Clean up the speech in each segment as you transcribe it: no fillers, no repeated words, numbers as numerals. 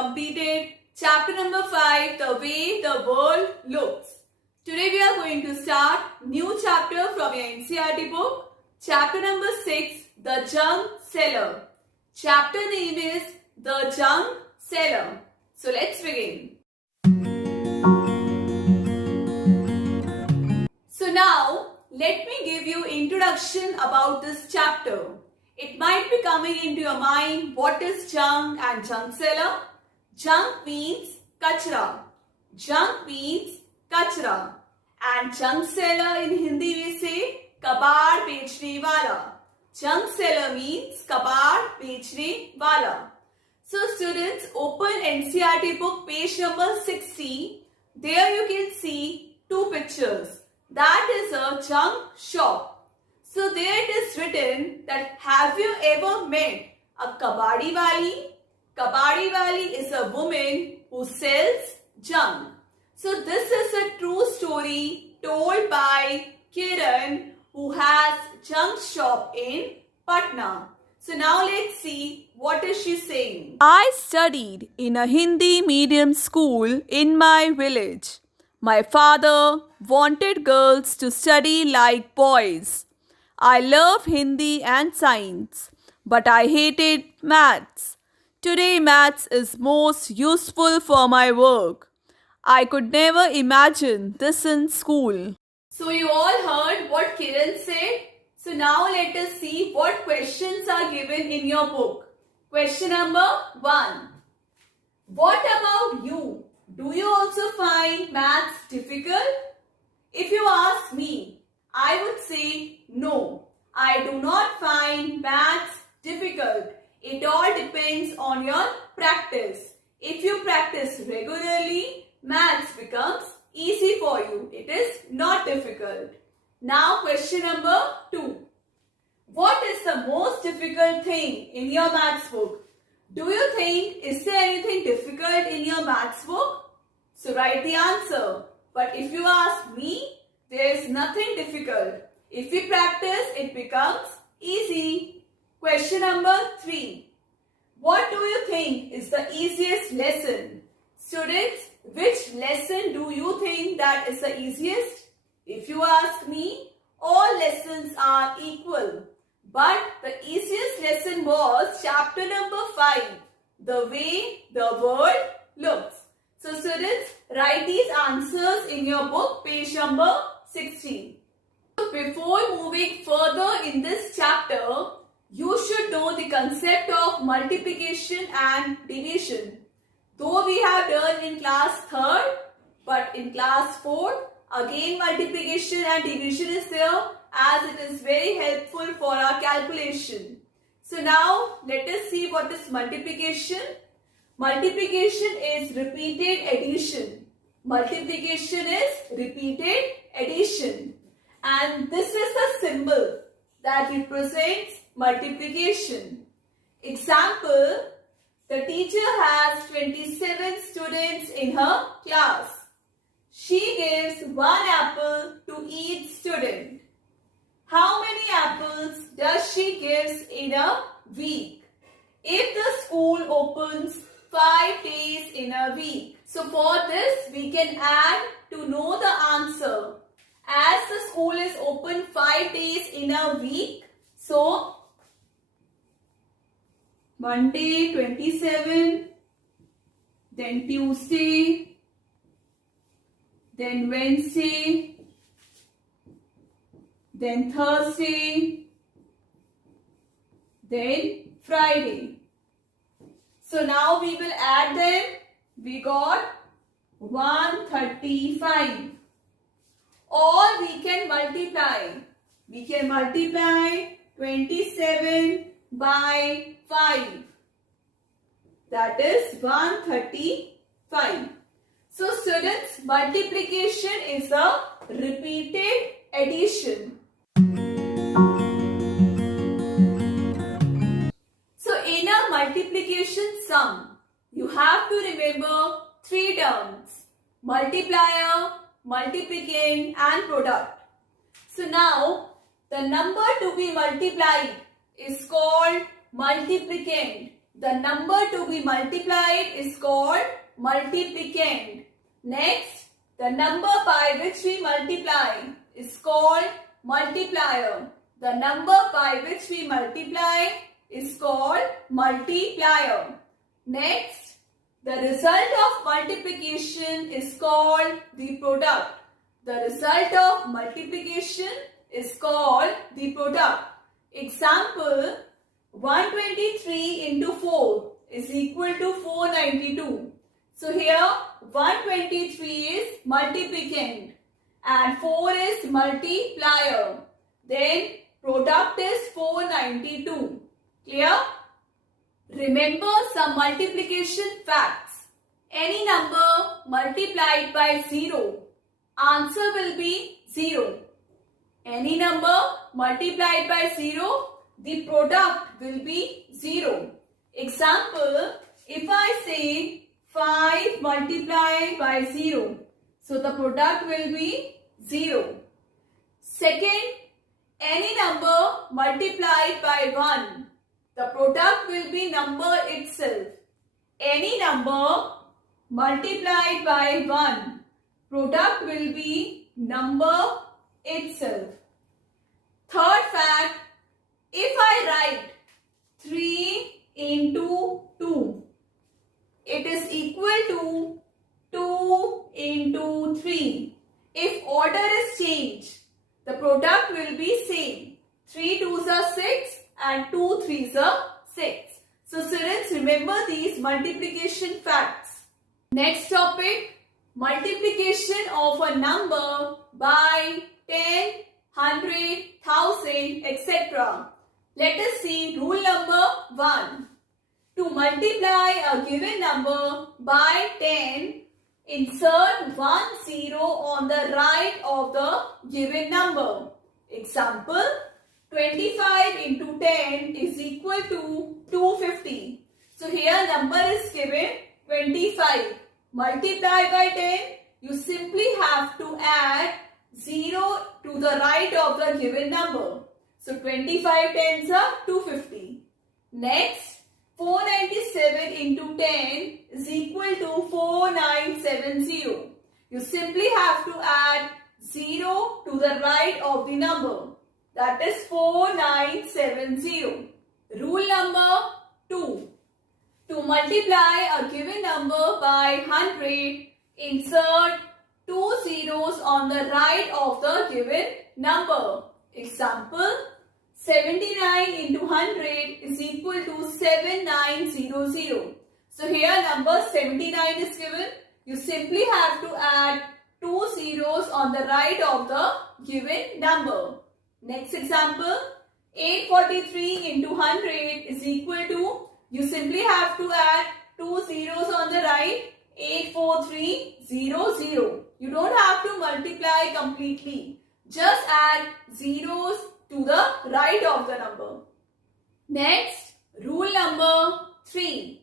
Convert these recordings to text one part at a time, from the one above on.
completed chapter number 5, The Way the World Looks. Today we are going to start new chapter from your NCERT book. Chapter number 6, The Junk Cellar. Chapter name is The Junk Cellar. So let's begin. So now let me give you introduction about this chapter. It might be coming into your mind, what is junk and junk cellar? Junk means kachra. Junk means kachra. And junk cellar in Hindi we say kabaad bechne wala. Junk cellar means kabaad bechne wala. So students, open NCERT book page number 60. There you can see two pictures. That is a junk shop. So there it is written that have you ever met a kabadi wali? Kabadi wali is a woman who sells junk. So this is a true story told by Kiran, who has junk shop in Patna. So now let's see what is she saying. I studied in a Hindi medium school in my village. My father wanted girls to study like boys. I love Hindi and science, but I hated maths. Today maths is most useful for my work. I could never imagine this in school. So you all heard what Kiran said. So now let us see what questions are given in your book. Question number 1. What about you? Do you also find maths difficult? If you ask me, I would say no. I do not find maths difficult. It all depends on your practice. If you practice regularly, maths becomes easy for you. It is not difficult. Now question number 2. What is the most difficult thing in your maths book? Do you think, is there anything difficult in your maths book? So write the answer. But if you ask me, there is nothing difficult. If we practice, it becomes easy. Question number 3. What do you think is the easiest lesson? Students, which lesson do you think that is the easiest? If you ask me, all lessons are equal. But the easiest lesson was chapter number 5, The Way the World Looks. So students, write these answers in your book, page number 16. Before moving further in this chapter, you should know the concept of multiplication and division. Though we have done in class 3rd, but in class 4th, again multiplication and division is there, as it is very helpful for our calculation. So now let us see what is multiplication. Multiplication is repeated addition. Multiplication is repeated addition. And this is the symbol that represents multiplication. Example, the teacher has 27 students in her class. She gives 1 apple to each student. How many apples does she give in a week? If the school opens 5 days in a week. So for this we can add to know the answer. As the school is open 5 days in a week, so Monday 27, then Tuesday, then Wednesday, then Thursday, then Friday. So now we will add them. We got 135. Or we can multiply. We can multiply 27 by 5. That is 135. So students, multiplication is a repeated addition. So in a multiplication sum, you have to remember 3 terms: multiplier, multiplicand and product. So now the number to be multiplied is called multiplicand. The number to be multiplied is called multiplicand. Next, the number by which we multiply is called multiplier. The number by which we multiply is called multiplier. Next, the result of multiplication is called the product. The result of multiplication is called the product. Example, 123 into 4 is equal to 492. So here 123 is multiplicand and 4 is multiplier. Then product is 492. Clear? Remember some multiplication facts. Any number multiplied by 0, answer will be 0. Any number multiplied by 0, the product will be 0. Example, if I say 5 multiplied by 0, so the product will be 0. Second, any number multiplied by 1, the product will be number itself. Any number multiplied by 1, product will be number itself. Third fact, if I write 3 into 2, it is equal to 2 into 3. If order is changed, the product will be same. 3 2s are 6 and 2 3s are 6. So students, remember these multiplication facts. Next topic, multiplication of a number by 10, 100, 1000, etc. Let us see rule number 1. To multiply a given number by 10, insert 1 0 on the right of the given number. Example, 25 into 10 is equal to 250. So here number is given 25. Multiply by 10, you simply have to add 0 to the right of the given number. So 25 tens are 250. Next, 497 into 10 is equal to 4970. You simply have to add 0 to the right of the number. That is 4970. Rule number 2. To multiply a given number by 100, insert 2 zeros on the right of the given number. Example, 79 into 100 is equal to 7900. So here number 79 is given. You simply have to add 2 zeros on the right of the given number. Next example, 843 into 100 is equal to, you simply have to add 2 zeros on the right, 84300. You don't have to multiply completely. Just add zeros to the right of the number. Next, rule number 3.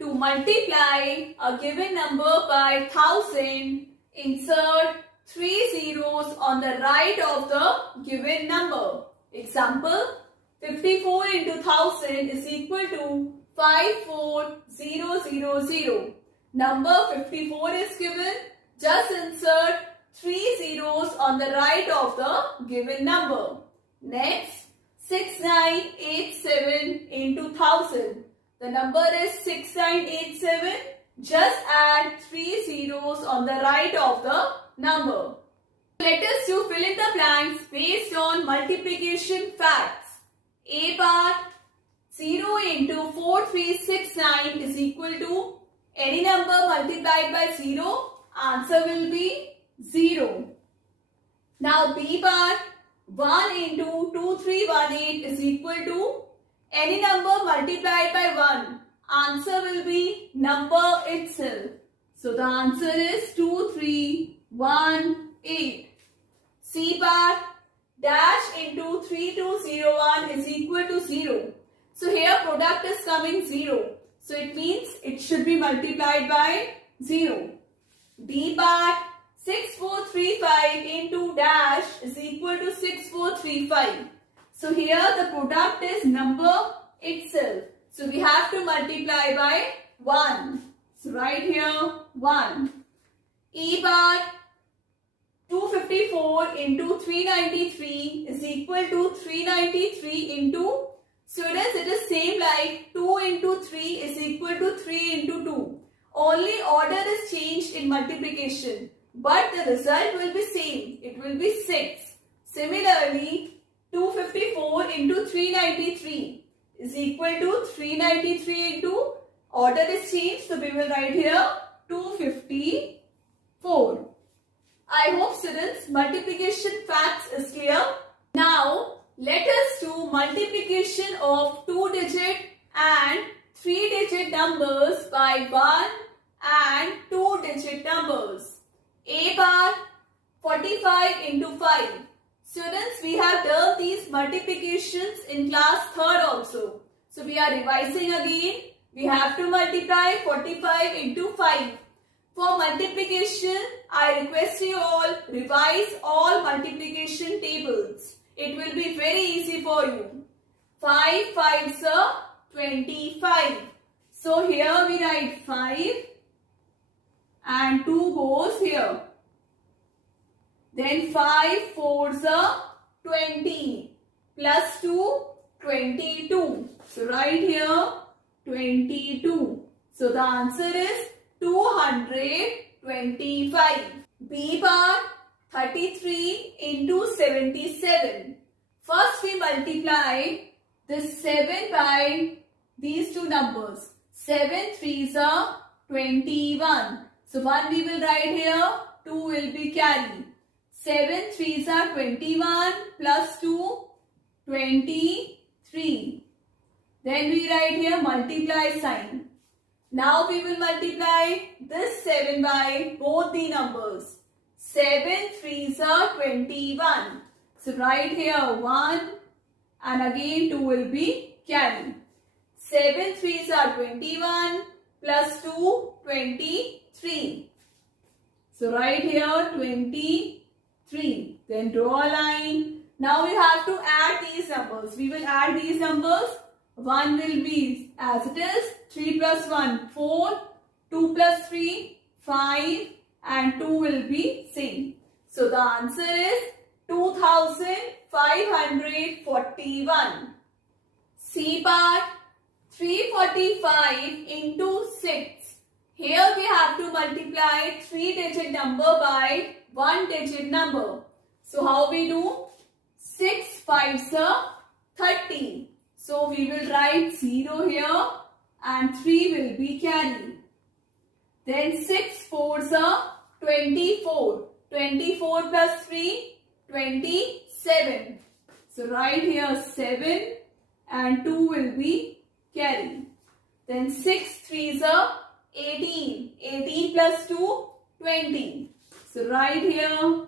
To multiply a given number by 1000, insert 3 zeros on the right of the given number. Example, 54 into 1000 is equal to 54000. Number 54 is given. Just insert 3 zeros on the right of the given number. Next, 6987 into 1000. The number is 6987. Just add 3 zeros on the right of the number. Let us fill in the blanks based on multiplication facts. A part, 0 into 4369 is equal to, any number multiplied by 0, answer will be 0. Now B part, 1 into 2318 is equal to, any number multiplied by 1, answer will be number itself. So the answer is 2318. C part, dash into 3201 is equal to 0. So here product is coming 0. So it means it should be multiplied by 0. D part, 6435 into dash is equal to 6435. So here the product is number itself. So we have to multiply by 1. So write here 1. E bar 254 into 393 is equal to 393 into, students, it is same like 2 into 3 is equal to 3 into 2. Only order is changed in multiplication, but the result will be same. It will be 6. Similarly, 254 into 393 is equal to 393 into, order is changed, so we will write here 254. I hope, students, multiplication facts is clear. Now, let us do multiplication of 2-digit and 3-digit numbers by 1 and 2-digit numbers. A bar 45 into 5. Students, we have done these multiplications in class 3rd also. So, we are revising again. We have to multiply 45 into 5. For multiplication, I request you all revise all multiplication tables. It will be very easy for you. 5 5s are 25. So here we write 5 and 2 goes here. Then 5 4s are 20 plus 2 22. So write here 22. So the answer is 225. B bar 33 into 77. First we multiply this 7 by these two numbers. 7 3s are 21. So 1 we will write here, 2 will be carry. 7 3s are 21 plus 2, 23. Then we write here multiply sign. Now we will multiply this 7 by both the numbers. 7 3s are 21. So write here 1 and again 2 will be carry. 7 3s are 21 plus 2 23. So write here 23. Then draw a line. Now we have to add these numbers. We will add these numbers. 1 will be as it is. 3 plus 1 4. 2 plus 3 5 and 2 will be same. So the answer is 2541. C part 345 into 6. Here we have to multiply 3-digit number by 1-digit number. So how we do? 6 5s are 30. So we will write 0 here and 3 will be carry. Then 6 4s are 24. 24 plus 3, 27. So write here 7 and 2 will be carry. Then 6 3s are 18. 18 plus 2, 20. So write here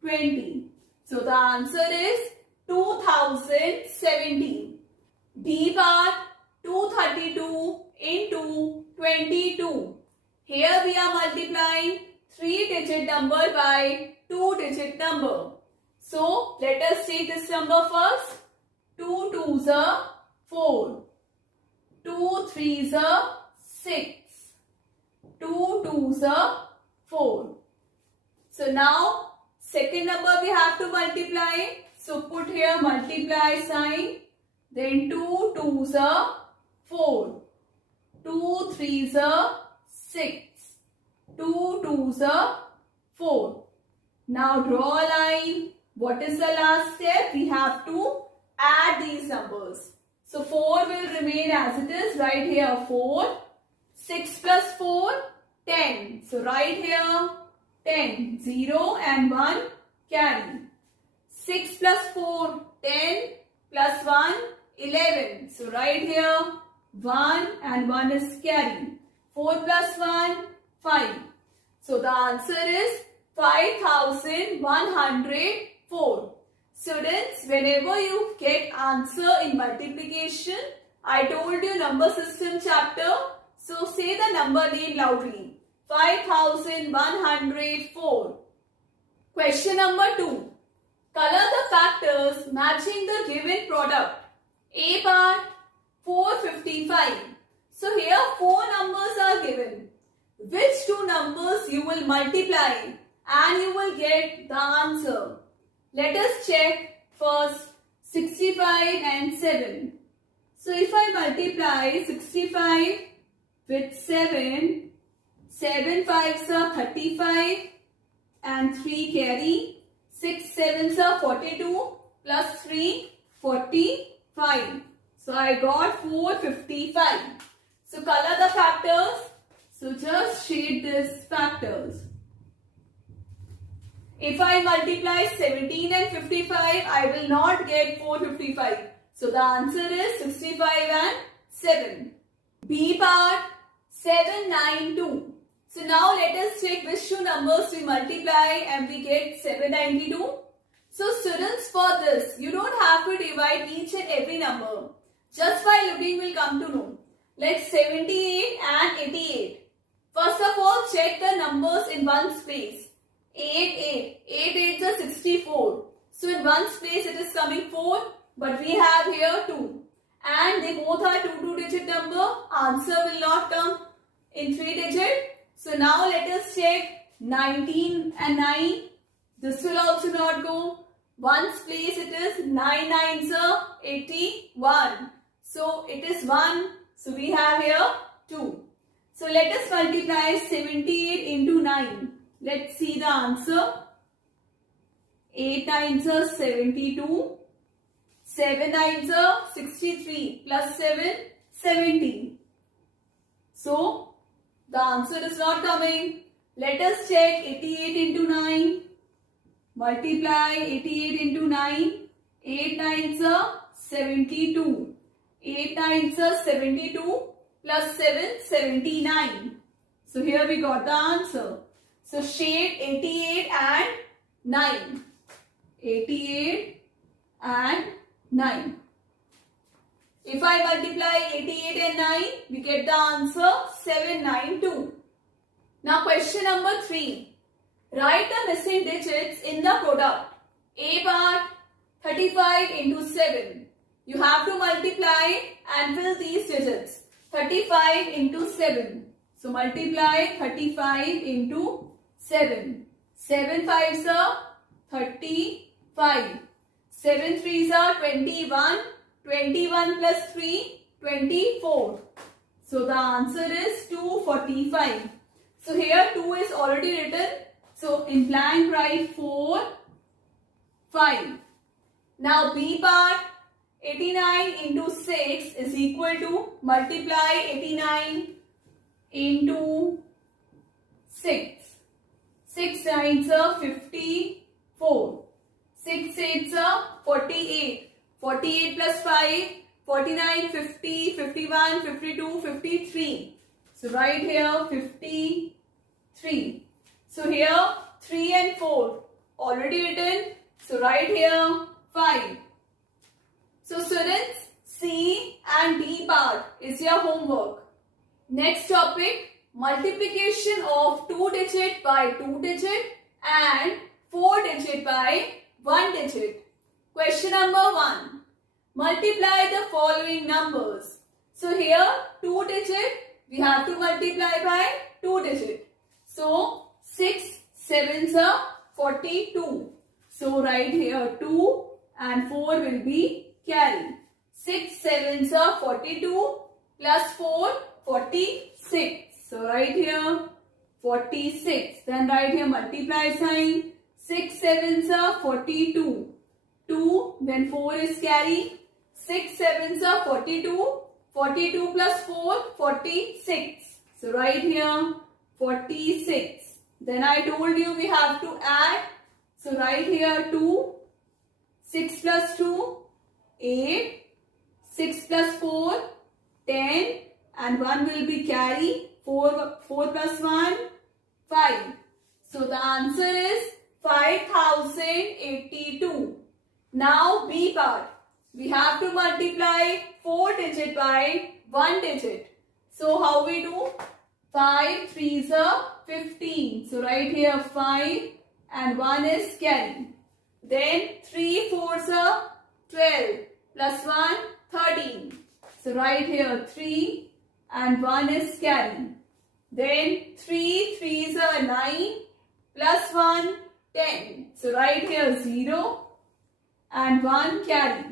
20. So the answer is 2017. D part 232 into 22. Here we are multiplying 3-digit number by 2-digit number. So let us take this number first. 2 2s are 4. 2 3s are 6. 2 2s are 4. So now second number we have to multiply. So put here multiply sign. Then 2 2s are 4. 2 3s are 6. 2 2s are 4. Now draw a line. What is the last step? We have to add these numbers. So 4 will remain as it is. Write here 4. 6 plus 4, 10. So write here 10. 0 and 1 carry. 6 plus 4, 10 plus 1, 11. So write here 1 and 1 is carry. 4 plus 1, 5. So the answer is 5104. Students, whenever you get answer in multiplication, I told you number system chapter. So say the number name loudly. 5104. Question number 2. Color the factors matching the given product. A bar 455. So here 4 numbers are given. Which 2 numbers you will multiply and you will get the answer? Let us check first 65 and 7. So if I multiply 65 with 7, 7 5s are 35 and 3 carry. 6 7s are 42 plus 3 45. So I got 455. So color the factors. So just shade these factors. If I multiply 17 and 55, I will not get 455. So the answer is 65 and 7. B part 792. So now let us check which 2 numbers we multiply and we get 792. So students, for this, you don't have to divide each and every number. Just by looking we'll come to know. Like 78 and 88. First of all, check the numbers in one space. 8 8 is 64. So in one space it is coming 4, but we have here 2. And they both are 2 digit number. Answer will not come in 3 digit. So now let us check 19 and 9. This will also not go. One place it is 9 9s are 81. So it is 1. So we have here 2. So let us multiply 78 into 9. Let's see the answer. 8 9s are 72. 7 9s are 63. Plus 7, 70. So the answer is not coming. Let us check 88 into 9. Multiply 88 into 9. 8 9s are 72. 8 9s are 72. Plus 7, 79. So here we got the answer. So shade 88 and 9. 88 and 9. If I multiply 88 and 9, we get the answer 792. Now question number 3. Write the missing digits in the product. A part 35 into 7. You have to multiply and fill these digits. 35 into 7. So multiply 35 into 7. 7 5s are 35. 7 3s are 21. 21 plus 3, 24. So the answer is 245. So here 2 is already written. So in blank write 4, 5. Now B part 89 into 6 is equal to multiply 89 into 6. 6 9s are 54. 6 8s are 48. 48 plus 5, 49, 50, 51, 52, 53. So write here 53. So here 3 and 4 already written. So write here 5. So students, C and D part is your homework. Next topic, multiplication of 2 digit by 2 digit and 4 digit by 1 digit. Question number 1. Multiply the following numbers. So here 2 digit we have to multiply by 2 digit. So 6 7s are 42. So write here 2 and 4 will be carry. 6 7s are 42 plus 4 46. So write here 46. Then write here multiply sign. 6 7s are 42. 2 then 4 is carry. 6 7s are 42. 42 plus 4 46. So write here 46. Then I told you we have to add. So write here 2. 6 plus 2 8. 6 plus 4 10. And 1 will be carry. 4 plus 1 5. So the answer is 5082. Now B part. We have to multiply 4 digit by 1 digit. So how we do? 5 3s are 15. So write here 5 and 1 is carry. Then 3 4s are 12 plus 1 13. So write here 3 and 1 is carry. Then 3 3s are 9 plus 1 10. So write here 0 and 1 carry.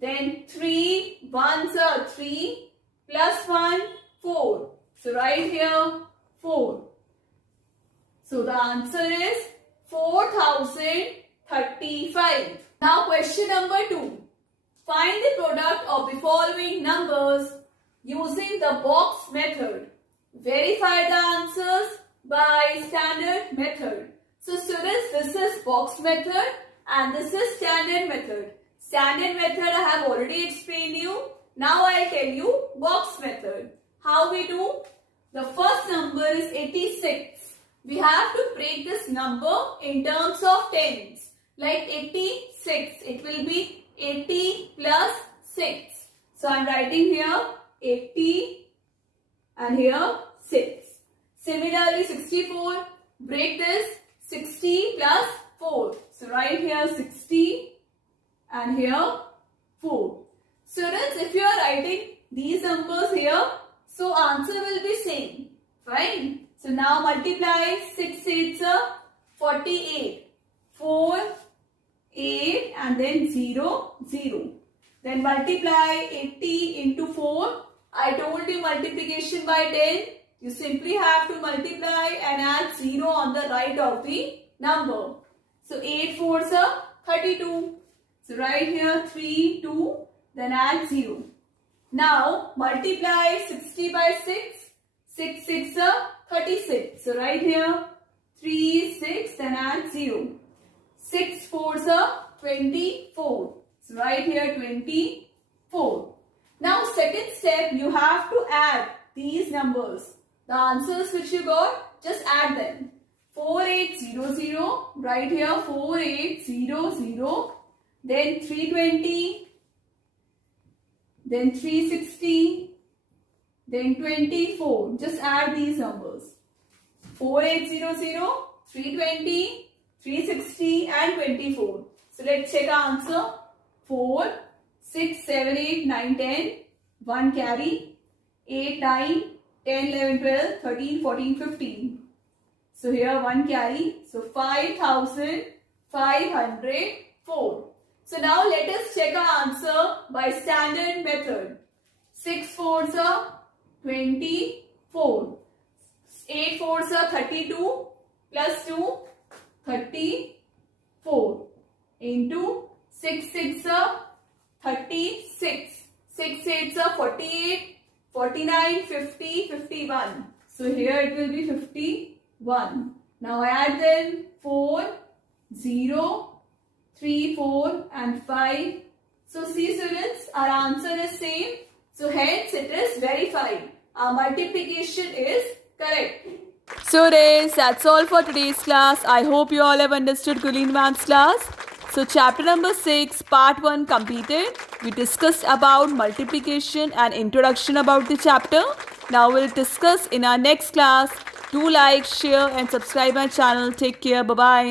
Then 3 1s are 3 plus 1 4. So write here 4. So the answer is 4035. Now question number 2. Find the product of the following numbers using the box method. Verify the answers by standard method. So students, this is box method and this is standard method. Standard method I have already explained you. Now I will tell you box method. How we do? The first number is 86. We have to break this number in terms of tens. Like 86, it will be 80 plus 6. So I am writing here 80 and here 6. Similarly 64, break this 60 plus 4. So write here 60 and here 4. Students, if you are writing these numbers here, so answer will be same. Fine. So now multiply 6 8s are 48. 4, 8 and then 0, 0. Then multiply 80 into 4. I told you multiplication by 10. You simply have to multiply and add 0 on the right of the number. So 8 4s are 32. So write here 3, 2, then add 0. Now multiply 60 by 6. 6 6 are 36. So write here 3, 6, then add 0. 6 4s are 24. So write here 24. Now second step, you have to add these numbers. The answers which you got, just add them. 4800, write here 4800, then 320, then 360, then 24. Just add these numbers. 4800, 320, 360 and 24. So let's check our answer. 4, 6, 7, 8, 9, 10. 1 carry. 8, 9, 10, 11, 12, 13, 14, 15. So here 1 carry. So 5504. So now let us check our answer by standard method. 6 4s are 24. 8 4s are 32 plus 2, 34 into 6 6 are 36. 6 8s are 48, 49, 50, 51. So here it will be 51. Now add them 4, 0, 3, 4 and 5. So see students, our answer is same. So hence it is verified. Our multiplication is correct. Students, that's all for today's class. I hope you all have understood Gulin Ma'am's class. So chapter number 6, part 1 completed. We discussed about multiplication and introduction about the chapter. Now we'll discuss in our next class. Do like, share and subscribe my channel. Take care. Bye-bye.